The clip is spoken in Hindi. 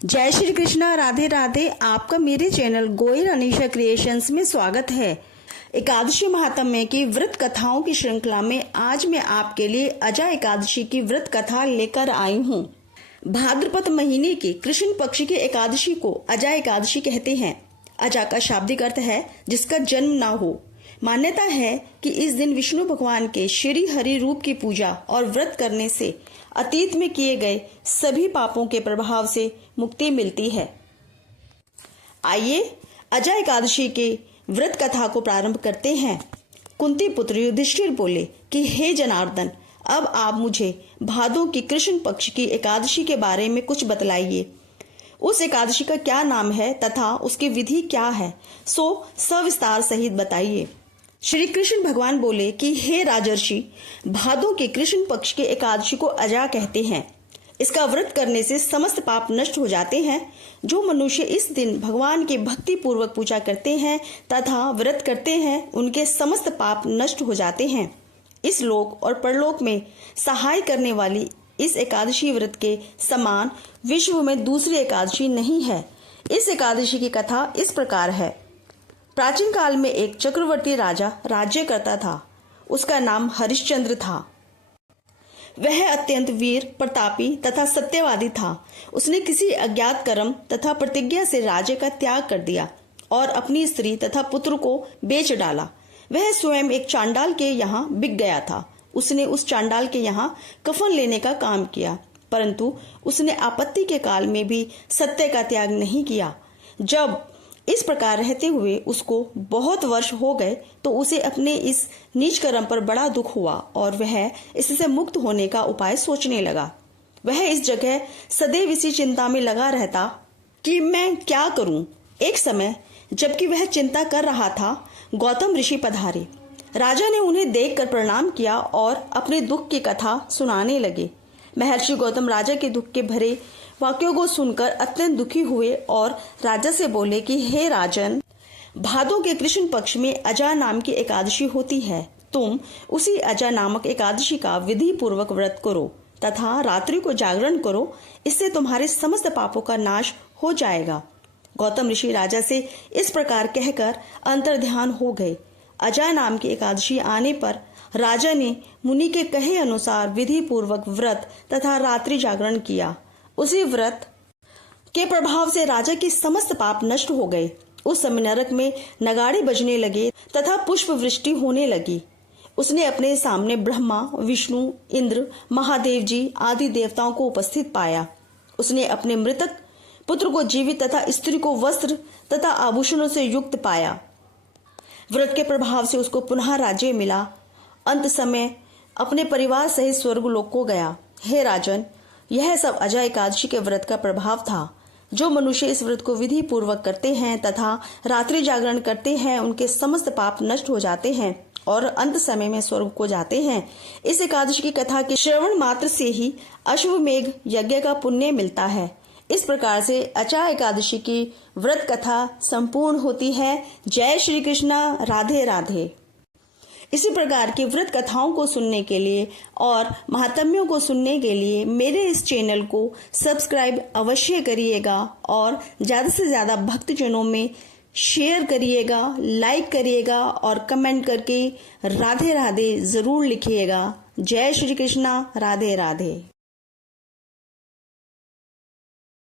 जय श्री कृष्णा, राधे राधे। आपका मेरे चैनल गोयल अनीशा क्रिएशंस में स्वागत है। एकादशी महात्म्य की व्रत कथाओं की श्रृंखला में आज मैं आपके लिए अजा एकादशी की व्रत कथा लेकर आई हूँ। भाद्रपद महीने की कृष्ण पक्ष की एकादशी को अजा एकादशी कहते हैं। अजा का शाब्दिक अर्थ है जिसका जन्म ना हो। मान्यता है कि इस दिन विष्णु भगवान के श्री हरि रूप की पूजा और व्रत करने से अतीत में किए गए सभी पापों के प्रभाव से मुक्ति मिलती है। आइए अजा एकादशी के व्रत कथा को प्रारंभ करते हैं। कुंती पुत्र युधिष्ठिर बोले कि हे जनार्दन, अब आप मुझे भादों की कृष्ण पक्ष की एकादशी के बारे में कुछ बतलाइए। उस एकादशी का क्या नाम है तथा उसकी विधि क्या है, सो सविस्तार सहित बताइए। श्री कृष्ण भगवान बोले कि हे राजर्षि, भादों के कृष्ण पक्ष के एकादशी को अजा कहते हैं। इसका व्रत करने से समस्त पाप नष्ट हो जाते हैं। जो मनुष्य इस दिन भगवान की भक्ति पूर्वक पूजा करते हैं तथा व्रत करते हैं, उनके समस्त पाप नष्ट हो जाते हैं। इस लोक और परलोक में सहाय करने वाली इस एकादशी व्रत के समान विश्व में दूसरी एकादशी नहीं है। इस एकादशी की कथा इस प्रकार है। प्राचीन काल में एक चक्रवर्ती राजा राज्य करता था। उसका नाम हरिश्चंद्र था। वह अत्यंत वीर, प्रतापी तथा सत्यवादी था। उसने किसी अज्ञात कर्म तथा प्रतिज्ञा से राज्य का त्याग कर दिया और अपनी स्त्री तथा पुत्र को बेच डाला। वह स्वयं एक चांडाल के यहाँ बिक गया था। उसने उस चांडाल के यहाँ कफन लेने का काम किया, परंतु उसने आपत्ति के काल में भी सत्य का त्याग नहीं किया। जब इस प्रकार रहते हुए उसको बहुत वर्ष हो गए तो उसे अपने इस नीच कर्म पर बड़ा दुख हुआ और वह इससे मुक्त होने का उपाय सोचने लगा। वह इस जगह सदैव इसी चिंता में लगा रहता कि मैं क्या करूं। एक समय जबकि वह चिंता कर रहा था, गौतम ऋषि पधारे। राजा ने उन्हें देखकर प्रणाम किया और अपने दुख की कथा सुनाने लगे। महर्षि गौतम राजा के दुख के भरे वाक्यों को सुनकर अत्यंत दुखी हुए और राजा से बोले कि हे राजन, भादों के कृष्ण पक्ष में अजा नाम की एकादशी होती है। तुम उसी अजा नामक एकादशी का विधि पूर्वक व्रत करो तथा रात्रि को जागरण करो। इससे तुम्हारे समस्त पापों का नाश हो जाएगा। गौतम ऋषि राजा से इस प्रकार कहकर अंतर्ध्यान हो गए। अजा नाम की एकादशी आने पर राजा ने मुनि के कहे अनुसार विधि पूर्वक व्रत तथा रात्रि जागरण किया। उसी व्रत के प्रभाव से राजा के समस्त पाप नष्ट हो गए। उस समय नरक में नगाड़े बजने लगे तथा पुष्प वृष्टि होने लगी। उसने अपने सामने ब्रह्मा, विष्णु, इंद्र, महादेव जी आदि देवताओं को उपस्थित पाया। उसने अपने मृतक पुत्र को जीवित तथा स्त्री को वस्त्र तथा आभूषणों से युक्त पाया। व्रत के प्रभाव से उसको पुनः राज्य मिला। अंत समय अपने परिवार सहित स्वर्गलोक को गया। हे राजन, यह सब अजा एकादशी के व्रत का प्रभाव था। जो मनुष्य इस व्रत को विधि पूर्वक करते हैं तथा रात्रि जागरण करते हैं, उनके समस्त पाप नष्ट हो जाते हैं और अंत समय में स्वर्ग को जाते हैं। इस एकादशी की कथा के श्रवण मात्र से ही अश्वमेघ यज्ञ का पुण्य मिलता है। इस प्रकार से अजा एकादशी की व्रत कथा संपूर्ण होती है। जय श्री कृष्णा, राधे राधे। इसी प्रकार की व्रत कथाओं को सुनने के लिए और महात्म्यों को सुनने के लिए मेरे इस चैनल को सब्सक्राइब अवश्य करिएगा और ज्यादा से ज्यादा भक्तजनों में शेयर करिएगा, लाइक करिएगा और कमेंट करके राधे राधे जरूर लिखिएगा। जय श्री कृष्णा, राधे राधे।